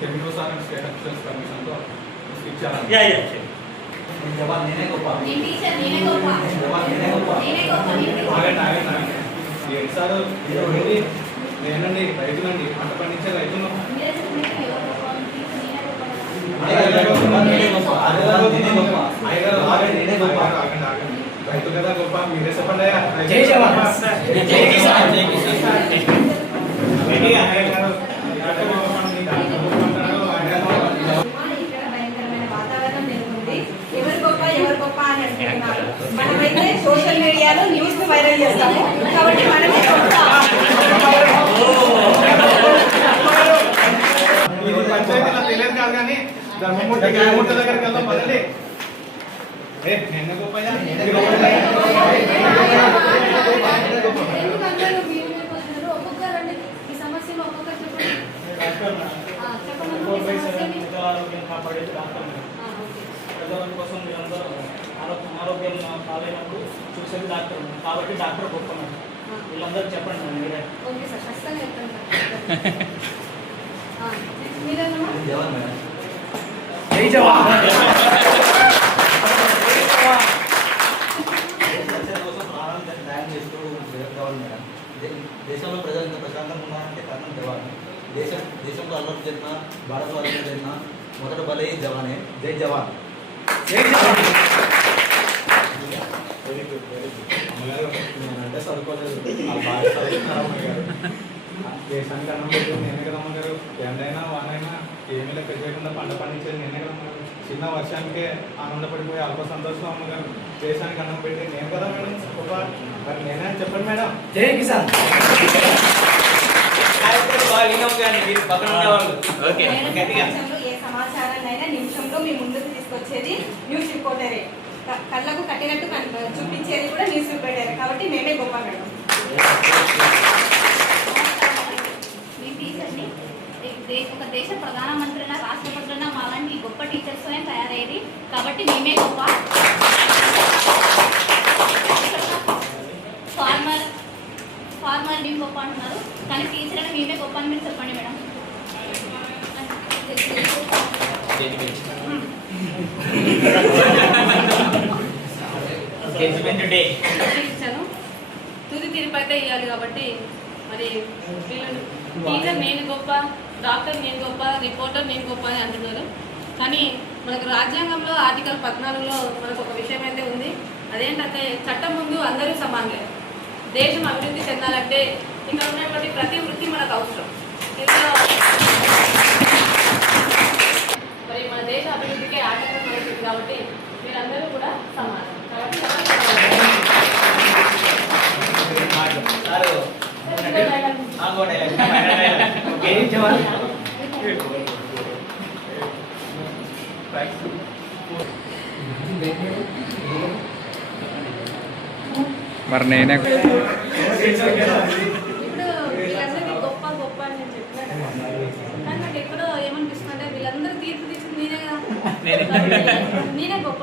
Telugu sir and state officials కమిషన్తో ఇచ్చారు. జవాన్ నేనే గొప్ప. సార్ నేనండి రైతులండి, పంట పండించే రైతులు. రైతు కదా గొప్ప, మీరే చెప్పండి. మనమైతే సోషల్ మీడియాలో న్యూస్ వైరల్ చేస్తాము కాబట్టి మనమే పంచాయతీలో తెలియదు కాదు కానీ ధర్మమూర్తి న్యాయమూర్తి దగ్గరికి వెళ్దాం పదండి. ప్రజల కోసం మీరందరూ ఆరోగ్యం పాలైనప్పుడు చూసేది డాక్టర్, కాబట్టి డాక్టర్ గొప్పన్నారు. వీళ్ళందరూ చెప్పండి మేడం మీరే. ఓకే సార్, ఖచ్చితంగా చెప్తాను సార్. జవాన్ మేడం. జై జవాన్. కోసం ప్రాణాలు త్యాగం చేస్తూ జవాన్ మేడం. దేశంలో ప్రజలు ఇంత ప్రశాంతంగా ఉన్నారంటే కారణం జవాన్. దేశంలో అల్లరి జరిగిన, భారత్లో అల్లరి జరిగిన మొదట బలే జవానే. జై జవాన్. Very good, very good. అమ్మగారు నేనంటే చదువుకోలేదు, బాగా చదువుతున్నారు అమ్మగారు. దేశానికి అన్నం పెట్టేది నేనే కదా అమ్మగారు. ఎండైనా వానైనా ఏమీ లెక్క చేయకుండా పంట పండించేది నేనే కదా అమ్మగారు. చిన్న వర్షానికే ఆనందపడిపోయి అల్ప సంతోషం అమ్మగారు. దేశానికి అన్నం పెట్టేది నేను కదా మేడం. గొప్ప మరి నేనే చెప్పండి మేడం. జై కిసాన్. ఏ సమాచారాన్నైనా నిమిషంలో మీ ముందుకు తీసుకొచ్చేది న్యూస్ రిపోర్టరే. కళ్ళకు కట్టినట్టు చూపించేది కూడా న్యూస్ రిపోర్టరే. కాబట్టి మేమే గొప్ప మేడం. ఒక దేశ ప్రధానమంత్రినా రాష్ట్రపతులైనా మాలాంటి గొప్ప టీచర్స్తోనే తయారయ్యేది, కాబట్టి మేమే గొప్ప. ఫార్మర్ మేము గొప్ప అంటున్నారు, కానీ టీచర్ అని మేమే గొప్ప అని మీరు చెప్పండి మేడం. ఇచ్చాను, తుది తీర్పు అయితే ఇవ్వాలి. కాబట్టి మరి వీళ్ళు టీచర్ నేను గొప్ప, డాక్టర్ నేను గొప్ప, రిపోర్టర్ నేను గొప్ప అని అంటున్నారు. కానీ మనకు రాజ్యాంగంలో ఆర్టికల్ 14లో మనకు ఒక విషయం అయితే ఉంది. అదేంటంటే చట్టం ముందు అందరూ సమానమే. దేశం అభివృద్ధి చెందాలంటే ఇక్కడ ఉన్నటువంటి ప్రతి వృత్తి మనకు అవసరం. ఇందులో మరి మన దేశ అభివృద్ధికి ఆటంకం కలుగుతుంది. కాబట్టి మీరందరూ కూడా సమానం. కాబట్టి మరి నేనే ఇప్పుడు వీళ్ళందరికీ గొప్ప గొప్ప అని నేను చెప్పినాను. కానీ నాకు ఎక్కడో ఏమనిపిస్తుంది అంటే వీళ్ళందరూ తీర్పు తీసింది నేనే కదా, నేనే గొప్ప.